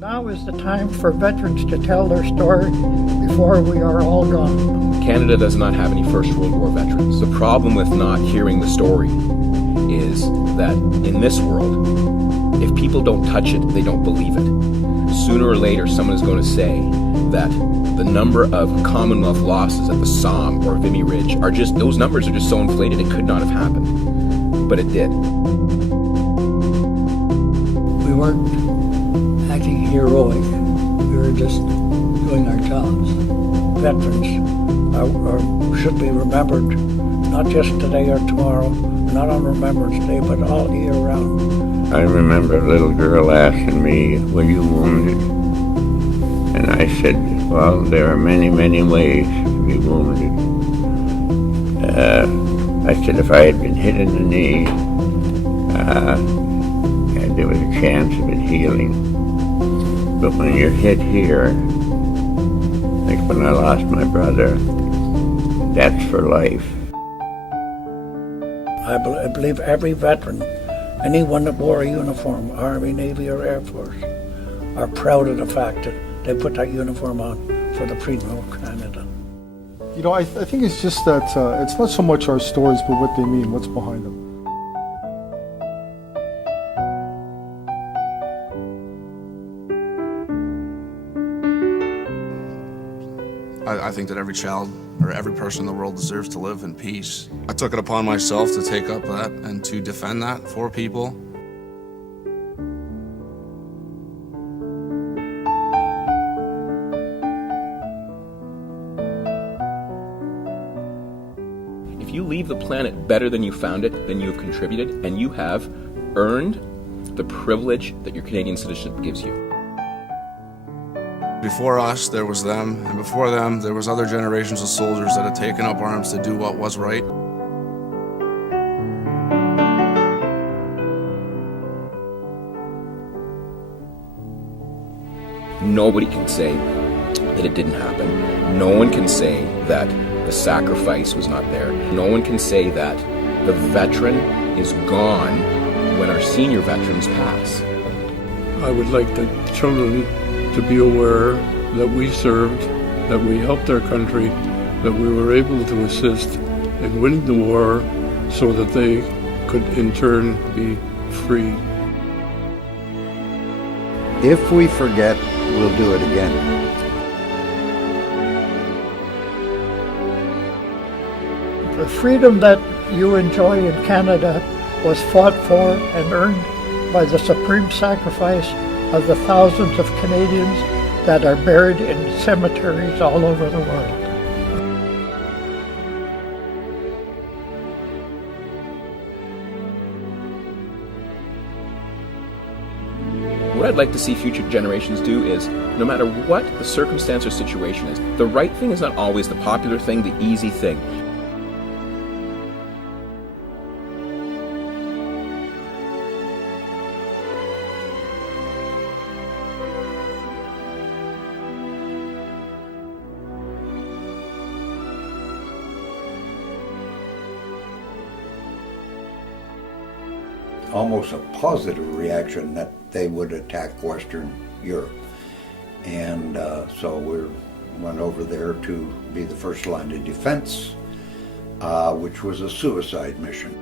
Now is the time for veterans to tell their story before we are all gone. Canada does not have any First World War veterans. The problem with not hearing the story is that in this world, if people don't touch it, they don't believe it. Sooner or later, someone is going to say that the number of Commonwealth losses at the Somme or Vimy Ridge are just, those numbers are just so inflated, it could not have happened. But it did. We weren't acting heroic. We were just doing our jobs. Veterans should be remembered, not just today or tomorrow, not on Remembrance Day, but all year round. I remember a little girl asking me, "Were you wounded?" And I said, "Well, there are many, many ways to be wounded." I said if I had been hit in the knee, there was a chance of it healing. But when you're hit here, like when I lost my brother, that's for life. I believe every veteran, anyone that wore a uniform, Army, Navy, or Air Force, are proud of the fact that they put that uniform on for the freedom of Canada. You know, I think it's just that it's not so much our stories, but what they mean, what's behind them. I think that every child or every person in the world deserves to live in peace. I took it upon myself to take up that and to defend that for people. If you leave the planet better than you found it, then you have contributed, and you have earned the privilege that your Canadian citizenship gives you. Before us, there was them, and before them, there was other generations of soldiers that had taken up arms to do what was right. Nobody can say that it didn't happen. No one can say that the sacrifice was not there. No one can say that the veteran is gone when our senior veterans pass. I would like the children to be aware that we served, that we helped our country, that we were able to assist in winning the war so that they could in turn be free. If we forget, we'll do it again. The freedom that you enjoy in Canada was fought for and earned by the supreme sacrifice of the thousands of Canadians that are buried in cemeteries all over the world. What I'd like to see future generations do is, no matter what the circumstance or situation is, the right thing is not always the popular thing, the easy thing. Almost a positive reaction that they would attack Western Europe. And so we went over there to be the first line of defense, which was a suicide mission.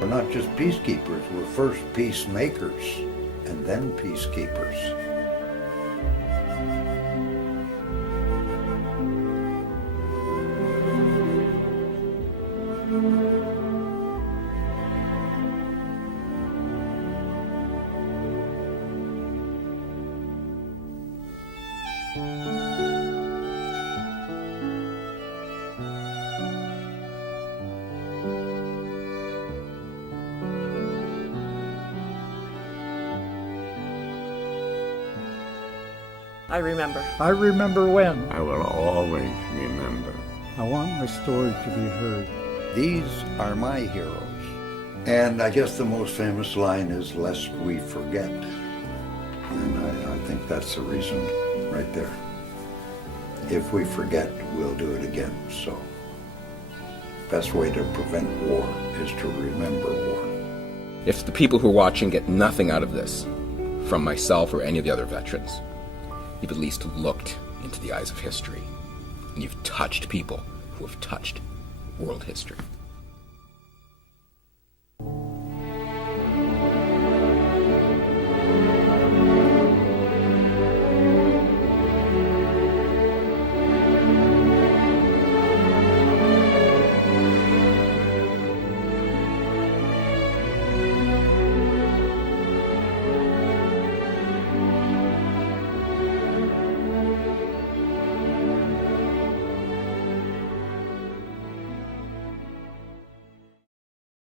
We're not just peacekeepers, we're first peacemakers and then peacekeepers. I remember. I remember when. I will always remember. I want my story to be heard. These are my heroes. And I guess the most famous line is, "Lest we forget." And I think that's the reason right there. If we forget, we'll do it again. So, best way to prevent war is to remember war. If the people who are watching get nothing out of this, from myself or any of the other veterans, you've at least looked into the eyes of history, and you've touched people who have touched world history.